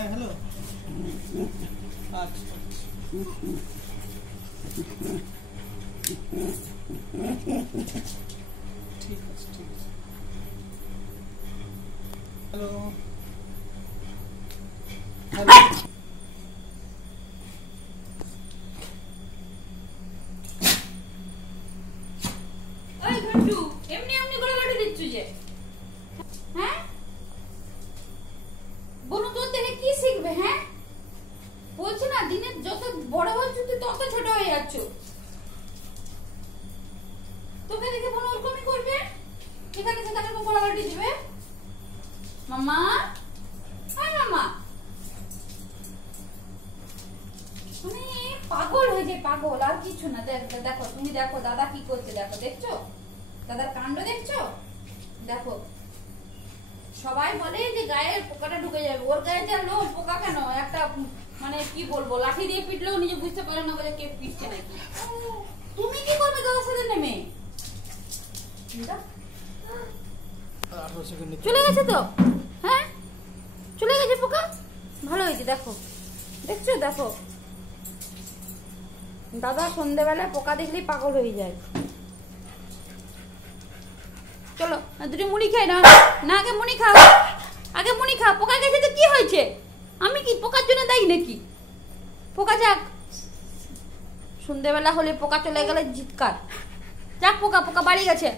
হ্যাঁ হ্যালো। আচ্ছা ঠিক আছে ঠিক আছে। Hello hello. ওই ঘন্টু এমনি এমনি করে লাঠি দিচ্ছ যে, হ্যাঁ? বনু তোর দেখে কি শিখবে? হ্যাঁ, বলছি না দিনে যত বড় হচ্ছ তুই তত ছোট হয়ে যাচ্ছ। তোকে দেখে বনু ওরকমই করবে, এখানে সেখানে এরকম করে লাঠি দিবে। মামা, হ্যাঁ মামা, মানে পাগল হয়ে যায়, পাগল আর কিছু না। দেখো তুমি দেখো দাদা কি করছে, দেখো, দেখছো দাদার কাণ্ড, দেখছো? দেখো সবাই বলে যে গায়ে পোকাটা ঢুকে যাবে, ওর গায়ে যা লোক, পোকা কেন? একটা মানে কি বলবো, লাঠি দিয়ে পিটলেও নিজে বুঝতে পারে না বলে কে পিটছে নাকি। তুমি কি করবে দাদার সাথে নেমে? চলে গেছে তো, হ্যাঁ চলে গেছে পোকা, ভালো হয়েছে। দেখো দেখছো, দেখো দাদা সন্ধ্যেবেলায় পোকা দেখলেই পাগল হয়ে যায়। চলো দুটো মুড়ি খাই না, না আগে মুড়ি খাও, আগে মুড়ি খাও। পোকা গেছে তো কি হয়েছে? আমি কি পোকার জন্য দায়ী নাকি? পোকা যাক, সন্ধ্যেবেলা হলে পোকা চলে গেলে জিৎকার। যাক পোকা, পোকা বাড়ি গেছে।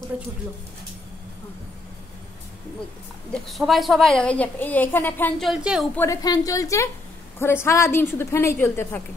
কোথায় ছুটলো? সবাই সবাই এই যে এখানে ফ্যান চলছে, উপরে ফ্যান চলছে, ঘরে সারাদিন শুধু ফ্যানেই চলতে থাকে।